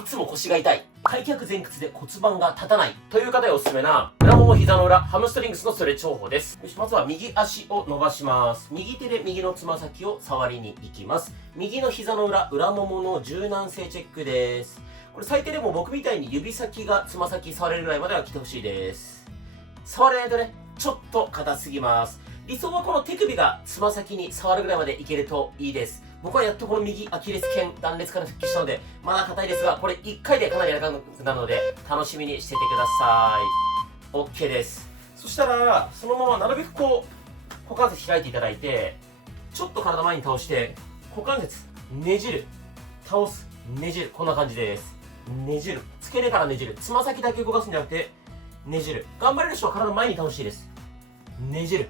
いつも腰が痛い、開脚前屈で骨盤が立たないという方へおすすめな裏もも膝の裏ハムストリングスのストレッチ方法です。よし、まずは右足を伸ばします。右手で右のつま先を触りに行きます。右の膝の裏、裏ももの柔軟性チェックです。これ最低でも僕みたいに指先がつま先触れるぐらいまでは来てほしいです。触れないとね、ちょっと硬すぎます。理想はこの手首がつま先に触るぐらいまでいけるといいです。僕はやっとこの右アキレス腱断裂から復帰したので、まだ硬いですが、これ1回でかなり柔らかくなるので、楽しみにしててください。OK です。そしたら、そのままなるべくこう、股関節開いていただいて、ちょっと体前に倒して、股関節ねじる、倒す、ねじる、こんな感じです。ねじる、付け根からねじる、つま先だけ動かすんじゃなくて、ねじる。頑張れる人は体前に倒していいです。ねじる。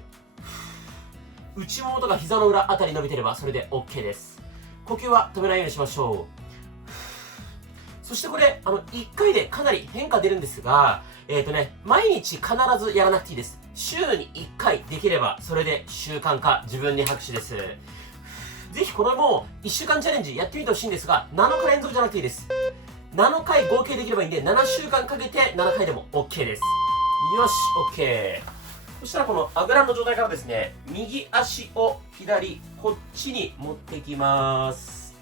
内ももとか膝の裏あたり伸びてればそれで OK です。呼吸は止めないようにしましょう。そしてこれ1回でかなり変化出るんですが、毎日必ずやらなくていいです。週に1回できればそれで習慣化、自分に拍手です。ぜひこれも1週間チャレンジやってみてほしいんですが、7日連続じゃなくていいです。7回合計できればいいんで、7週間かけて7回でも OK です。よし OK。そしたらこのあぐらの状態からですね、右足を左こっちに持ってきます。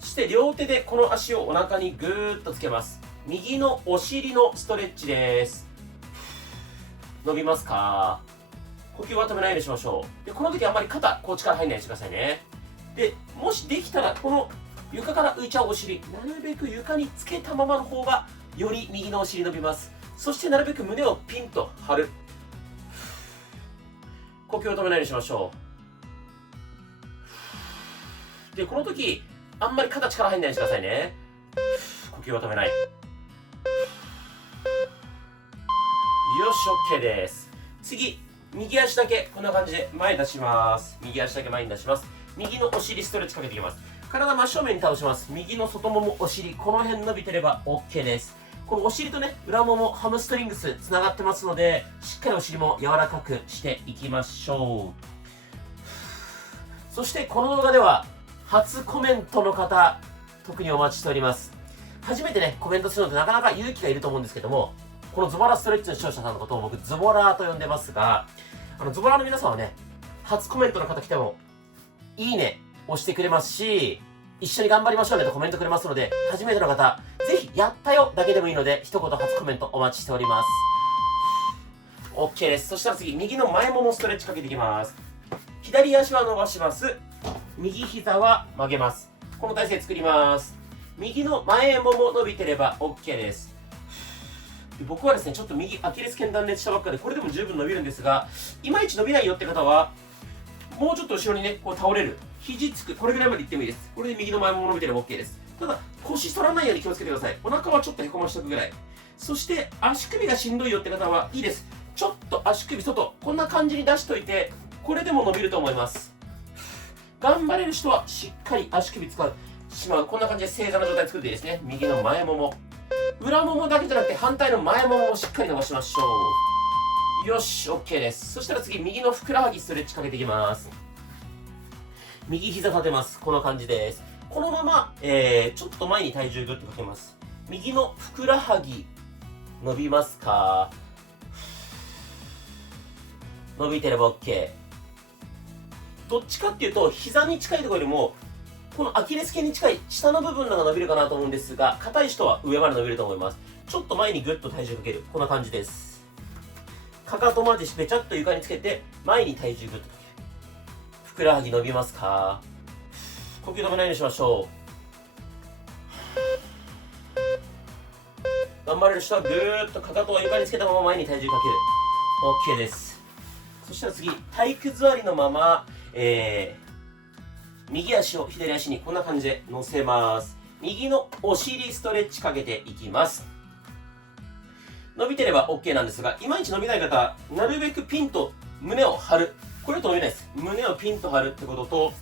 そして両手でこの足をお腹にぐーっとつけます。右のお尻のストレッチです。伸びますか？呼吸は止めないようにしましょう。でこの時あんまり肩こう力入んないようにしてくださいね。でもしできたらこの床から浮いちゃうお尻、なるべく床につけたままの方がより右のお尻伸びます。そしてなるべく胸をピンと張る。呼吸を止めないようにしましょう。でこの時あんまり肩力入んないようにしてくださいね。呼吸を止めない。よし OK です。次右足だけこんな感じで前に出します。右足だけ前に出します。右のお尻ストレッチかけていきます。体真正面に倒します。右の外ももお尻、この辺伸びてれば OK です。このお尻とね、裏ももハムストリングスつながってますので、しっかりお尻も柔らかくしていきましょう。そしてこの動画では初コメントの方、特にお待ちしております。初めてね、コメントするのってなかなか勇気がいると思うんですけども、このズボラストレッチの視聴者さんのことを僕ズボラーと呼んでますが、ズボラーの皆さんはね、初コメントの方来てもいいね押してくれますし、一緒に頑張りましょうねとコメントくれますので、初めての方ぜひやったよだけでもいいので一言初コメントお待ちしております。 OK です。そしたら次右の前ももストレッチかけていきます。左足は伸ばします。右膝は曲げます。この体勢作ります。右の前もも伸びてれば OK です。僕はですね、ちょっと右アキレス腱断裂したばっかでこれでも十分伸びるんですが、いまいち伸びないよって方はもうちょっと後ろにねこう倒れる、肘つく、これぐらいまでいってもいいです。これで右の前もも伸びてれば OK です。ただ腰反らないように気をつけてください。お腹はちょっとへこましておくぐらい。そして足首がしんどいよって方はいいです。ちょっと足首外こんな感じに出しといて、これでも伸びると思います。頑張れる人はしっかり足首使うしまう、こんな感じで正座の状態作っていいですね。右の前もも、裏ももだけじゃなくて反対の前ももをしっかり伸ばしましょう。よし OK です。そしたら次右のふくらはぎストレッチかけていきます。右膝立てます。この感じです。このまま、ちょっと前に体重グッとかけます。右のふくらはぎ伸びますか？伸びてれば OK。 どっちかっていうと膝に近いところよりもこのアキレス腱に近い下の部分のが伸びるかなと思うんですが、硬い人は上まで伸びると思います。ちょっと前にグッと体重かける、こんな感じです。かかとまでべちゃっと床につけて前に体重グッとかける。ふくらはぎ伸びますか？呼吸止めないようにしましょう。頑張れる人はぐーっとかかとを床につけたまま前に体重かける。 OK です。そしたら次体育座りのまま、右足を左足にこんな感じで乗せます。右のお尻ストレッチかけていきます。伸びてれば OK なんですが、いまいち伸びない方、なるべくピンと胸を張る。これだと伸びないです。胸をピンと張るってことと、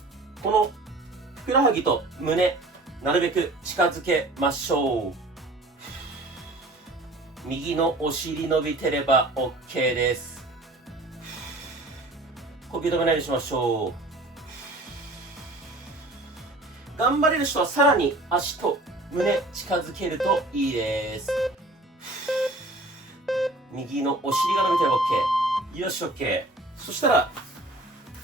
このふくらはぎと胸、なるべく近づけましょう。右のお尻伸びてれば OK です。呼吸止めないようにしましょう。頑張れる人はさらに足と胸近づけるといいです。右のお尻が伸びてれば OK。 よし OK。 そしたら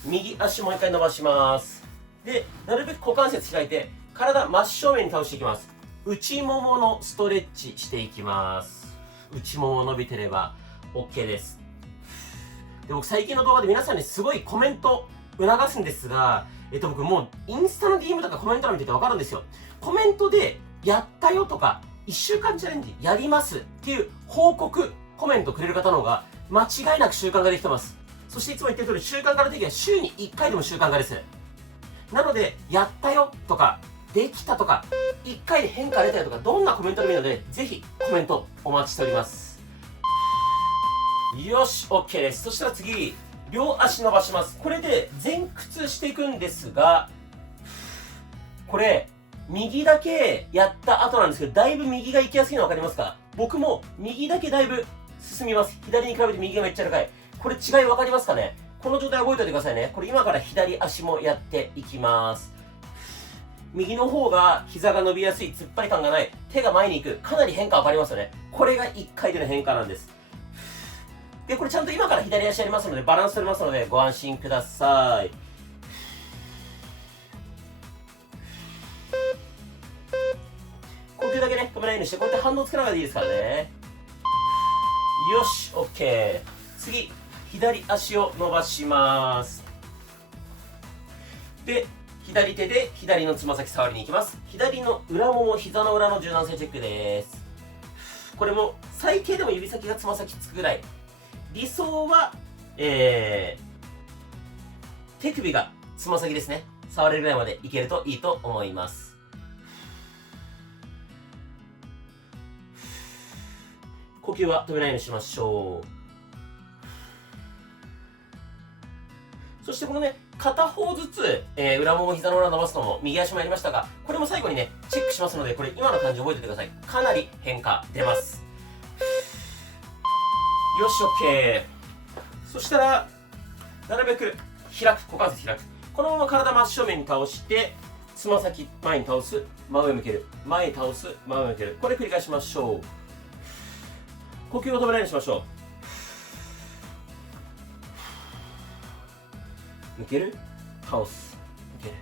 右足もう一回伸ばします。でなるべく股関節開いて体真正面に倒していきます。内もものストレッチしていきます。内もも伸びてれば OK です。で僕最近の動画で皆さんにすごいコメント促すんですが、僕もうインスタの DM とかコメント欄見ててわかるんですよ。コメントでやったよとか1週間チャレンジやりますっていう報告コメントくれる方の方が間違いなく習慣ができてます。そしていつも言ってる通り習慣化の時は週に1回でも習慣化です。なのでやったよとかできたとか1回で変化出たよとかどんなコメントでもいいのでぜひコメントお待ちしております。よし OK です。そしたら次両足伸ばします。これで前屈していくんですが、これ右だけやった後なんですけどだいぶ右が行きやすいの分かりますか？僕も右だけだいぶ進みます。左に比べて右がめっちゃ高い。これ違い分かりますかね？この状態覚えておいてくださいね。これ今から左足もやっていきます。右の方が膝が伸びやすい、突っ張り感がない、手が前に行く、かなり変化分かりますよね。これが1回での変化なんです。でこれちゃんと今から左足やりますのでバランス取れますのでご安心ください。呼吸だけね止めないようにしてこうやって反動つけながらでいいですからね。よし OK。 次左足を伸ばします。で左手で左のつま先触りに行きます。左の裏もも膝の裏の柔軟性チェックです。これも最低でも指先がつま先つくぐらい、理想は、手首がつま先ですね触れるぐらいまでいけるといいと思います。呼吸は止めないようにしましょう。そしてこのね片方ずつ、裏もも膝の裏伸ばすのも右足もやりましたが、これも最後にねチェックしますのでこれ今の感じ覚えておいてください。かなり変化出ます。よし OK。 そしたらなるべく開く、股関節開く。このまま体真正面に倒してつま先前に倒す、真上向ける、前に倒す、真上向ける。これ繰り返しましょう。呼吸を止めないようにしましょう。抜ける、倒す、抜ける。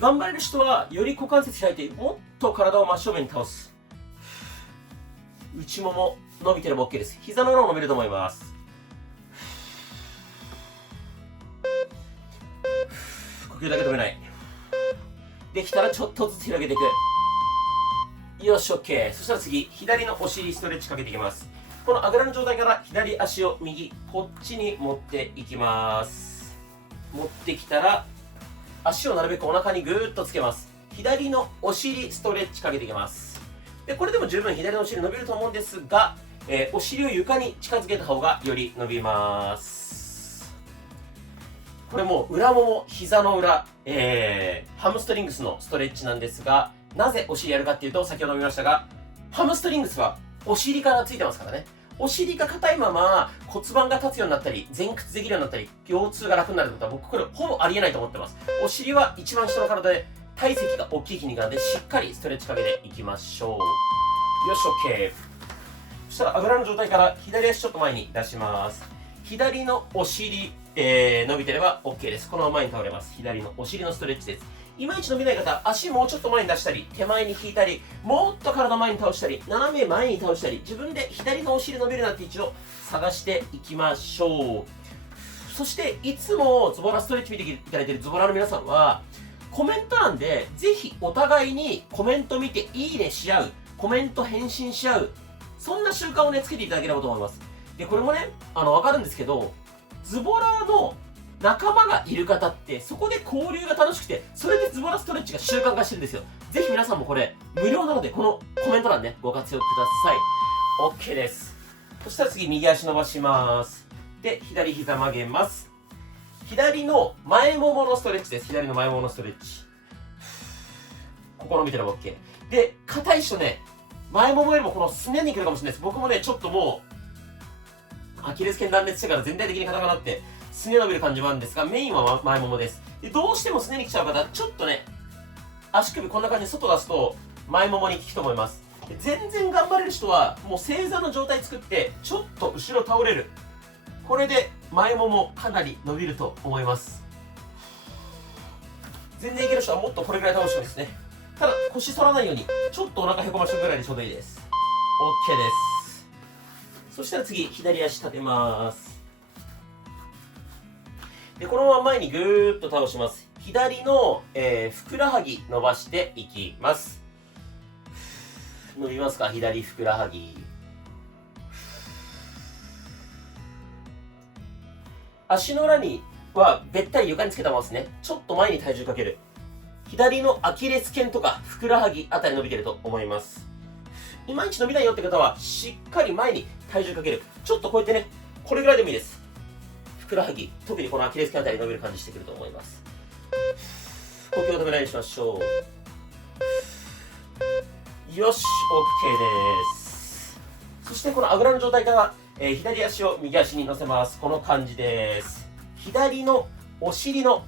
頑張れる人はより股関節開いてもっと体を真正面に倒す。内もも伸びてれば OK です。膝の裏も伸びると思います。呼吸だけ止めない。できたらちょっとずつ広げていく。よし OK。 そしたら次左のお尻ストレッチかけていきます。このあぐらの状態から左足を右こっちに持っていきます。持ってきたら足をなるべくお腹にぐーっとつけます。左のお尻ストレッチかけていきます。でこれでも十分左のお尻伸びると思うんですが、お尻を床に近づけた方がより伸びます。これも裏もも膝の裏、ハムストリングスのストレッチなんですが、なぜお尻やるかっていうと先ほども言いましたがハムストリングスはお尻からついてますからね。お尻が硬いまま骨盤が立つようになったり前屈できるようになったり腰痛が楽になるってことは僕これほぼありえないと思ってます。お尻は一番下の体で体積が大きい筋肉なのでしっかりストレッチかけていきましょう。よし OK。 そしたらあぐらの状態から左足ちょっと前に出します。左のお尻、伸びてれば OK です。このまま前に倒れます。左のお尻のストレッチです。いまいち伸びない方、足もうちょっと前に出したり手前に引いたりもっと体前に倒したり斜め前に倒したり自分で左のお尻伸びるなって位置を探していきましょう。そしていつもズボラストレッチ見ていただいているズボラの皆さんはコメント欄でぜひお互いにコメント見ていいねし合う、コメント返信し合う、そんな習慣をねつけていただければと思います。でこれもねわかるんですけど、ズボラの仲間がいる方ってそこで交流が楽しくてそれでズボラストレッチが習慣化してるんですよ。ぜひ皆さんもこれ無料なのでこのコメント欄ねご活用ください。 OK です。そしたら次右足伸ばします。で左膝曲げます。左の前もものストレッチです。左の前もものストレッチ、ここの見てれば OK で、硬い人ね前ももよりもこのすねに来るかもしれないです。僕もねちょっともうアキレス腱断裂してから全体的に硬くなってすね伸びる感じもあるんですが、メインは前ももです。で、どうしてもすねに来ちゃう方、ちょっとね、足首こんな感じで外出すと、前ももに効くと思います。で、全然頑張れる人は、もう正座の状態作って、ちょっと後ろ倒れる。これで前ももかなり伸びると思います。全然いける人はもっとこれぐらい倒してもいいですね。ただ、腰反らないように、ちょっとお腹へこましておくぐらいでちょうどいいです。OK です。そしたら次、左足立てます。で、このまま前にぐーっと倒します。左の、ふくらはぎ伸ばしていきます。伸びますか？左ふくらはぎ。足の裏にはべったり床につけたままですね。ちょっと前に体重かける。左のアキレス腱とかふくらはぎあたり伸びてると思います。いまいち伸びないよって方はしっかり前に体重かける。ちょっとこうやってね、これぐらいでもいいです。ふくらはぎ、特にこのアキレス腱あたり伸びる感じしてくると思います。呼吸を止めないようにしましょう。よし、OK です。そしてこのあぐらの状態から、左足を右足に乗せます。この感じです。左のお尻の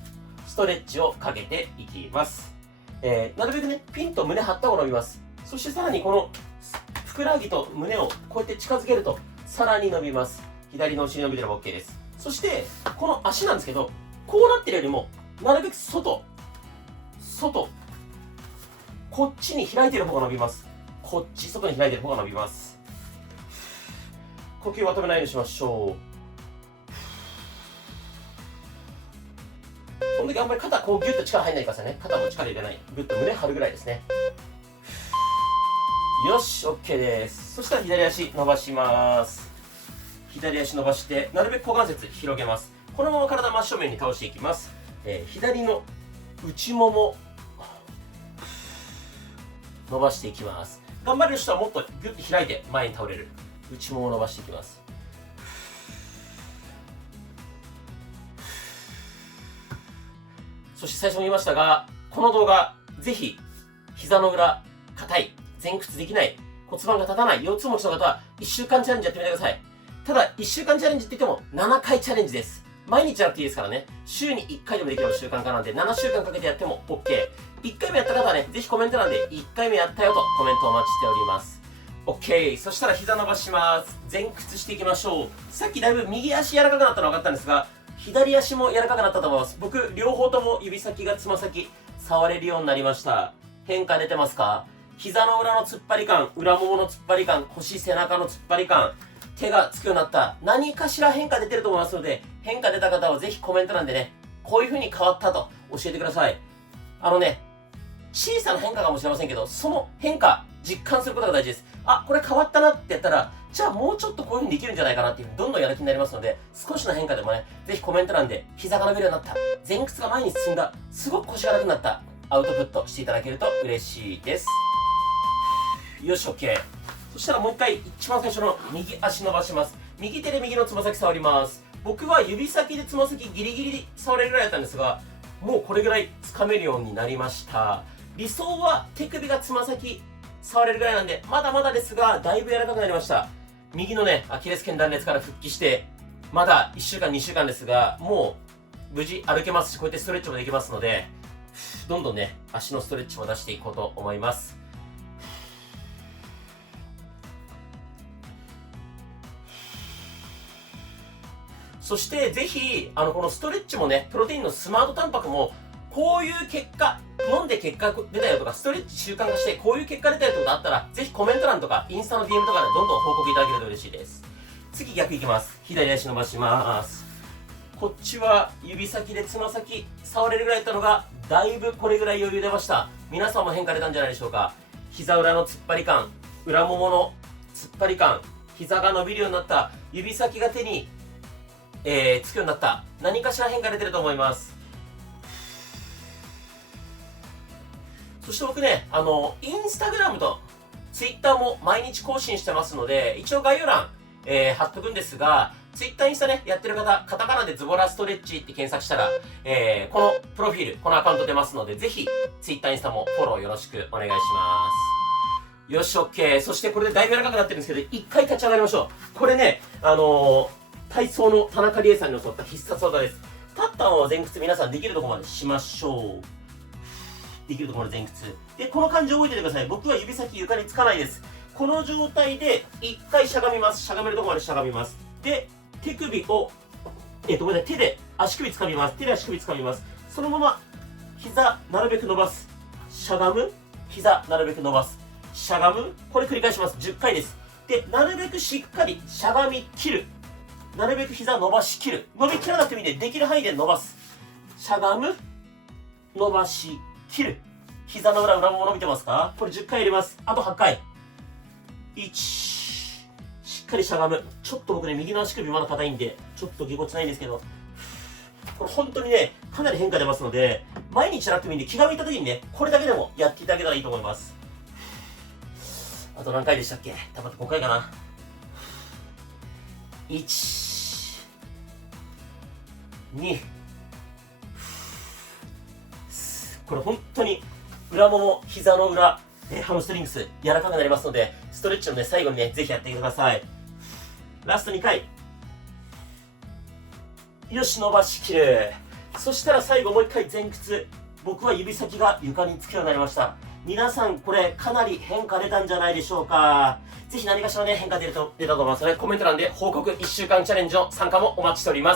ストレッチをかけていきます。なるべくね、ピンと胸張った方が伸びます。そしてさらにこのふくらはぎと胸をこうやって近づけるとさらに伸びます。左のお尻伸びてれば OK です。そしてこの足なんですけど、こうなってるよりもなるべく外、こっちに開いてる方が伸びます。こっち、外に開いてる方が伸びます。呼吸は止めないようにしましょう。この時あんまり肩こうギュッと力入んないでくださいね。肩も力入れない。ぐっと胸張るぐらいですね。よし、OK です。そしたら左足伸ばします。左足伸ばして、なるべく股関節広げます。このまま体真正面に倒していきます。左の内もも、伸ばしていきます。頑張れる人はもっとギュッと開いて前に倒れる。内ももを伸ばしていきます。そして最初も言いましたが、この動画、ぜひ、膝の裏、硬い、前屈できない、骨盤が立たない、腰痛持ちの方は、1週間チャレンジやってみてください。ただ、1週間チャレンジって言っても、7回チャレンジです。毎日やっていいですからね。週に1回でもできる習慣化なんで、7週間かけてやっても OK。1回目やった方はね、ぜひコメント欄で1回目やったよとコメントお待ちしております。OK。そしたら膝伸ばします。前屈していきましょう。さっきだいぶ右足柔らかくなったの分かったんですが、左足も柔らかくなったと思います。僕、両方とも指先がつま先、触れるようになりました。変化出てますか？膝の裏の突っ張り感、裏ももの突っ張り感、腰、背中の突っ張り感、手がつくようになった。何かしら変化出てると思いますので、変化出た方はぜひコメント欄でね、こういう風に変わったと教えてください。小さな変化かもしれませんけど、その変化、実感することが大事です。あ、これ変わったなってやったら、じゃあもうちょっとこういう風にできるんじゃないかなっていう風にどんどんやる気になりますので、少しの変化でもね、ぜひコメント欄で膝が伸びるようになった、前屈が前に進んだ、すごく腰が楽になった、アウトプットしていただけると嬉しいです。よし、OK。そしたらもう一回、一番最初の右足伸ばします。右手で右のつま先触ります。僕は指先でつま先ギリギリ触れるぐらいだったんですが、もうこれぐらい掴めるようになりました。理想は手首がつま先触れるぐらいなんで、まだまだですが、だいぶ柔らかくなりました。右のね、アキレス腱断裂から復帰して、まだ1週間、2週間ですが、もう無事歩けますし、こうやってストレッチもできますので、どんどんね、足のストレッチも出していこうと思います。そしてぜひこのストレッチもね、プロテインのスマートタンパクもこういう結果、飲んで結果出たよとか、ストレッチ習慣化してこういう結果出たよってことあったら、ぜひコメント欄とかインスタの DM とかでどんどん報告いただけると嬉しいです。次逆いきます。左足伸ばします。こっちは指先でつま先触れるぐらいだったのが、だいぶこれぐらい余裕出ました。皆さんも変化出たんじゃないでしょうか。膝裏の突っ張り感、裏ももの突っ張り感、膝が伸びるようになった、指先が手につくようになった。何かしら変化出てると思います。そして僕ね、インスタグラムとツイッターも毎日更新してますので、一応概要欄、貼っとくんですが、ツイッターインスタね、やってる方、カタカナでズボラストレッチって検索したら、このプロフィール、このアカウント出ますので、ぜひ、ツイッターインスタもフォローよろしくお願いします。よし、OK。そしてこれでだいぶ柔らかくなってるんですけど、一回立ち上がりましょう。これね、体操の田中理恵さんに教わった必殺技です。立ったまま前屈皆さんできるところまでしましょう。できるところまで前屈。で、この感じを覚えててください。僕は指先床につかないです。この状態で一回しゃがみます。しゃがめるところまでしゃがみます。で、手首を、ごめんなさい、手で足首つかみます。手で足首つかみます。そのまま膝なるべく伸ばす。しゃがむ。膝なるべく伸ばす。しゃがむ。これ繰り返します。10回です。で、なるべくしっかりしゃがみ切る。なるべく膝伸ばし切る。伸びきらなくてもいいんで、できる範囲で伸ばす。しゃがむ。伸ばし切る。膝の裏も伸びてますか？これ10回入れます。あと8回。1。しっかりしゃがむ。ちょっと僕ね、右の足首まだ硬いんで、ちょっとぎこちないんですけど、これ本当にね、かなり変化出ますので、毎日じゃなくてもいいんで、気が向いた時にね、これだけでもやっていただけたらいいと思います。あと何回でしたっけ？多分5回かな。1。2。これ本当に裏もも、膝の裏、ハムストリングス柔らかくなりますので、ストレッチのね、最後にね、ぜひやってください。ラスト2回。よし、伸ばしきる。そしたら最後もう1回前屈。僕は指先が床につくようになりました。皆さんこれかなり変化出たんじゃないでしょうか。ぜひ何かしらね、変化出たと思いますので、コメント欄で報告1週間チャレンジの参加もお待ちしております。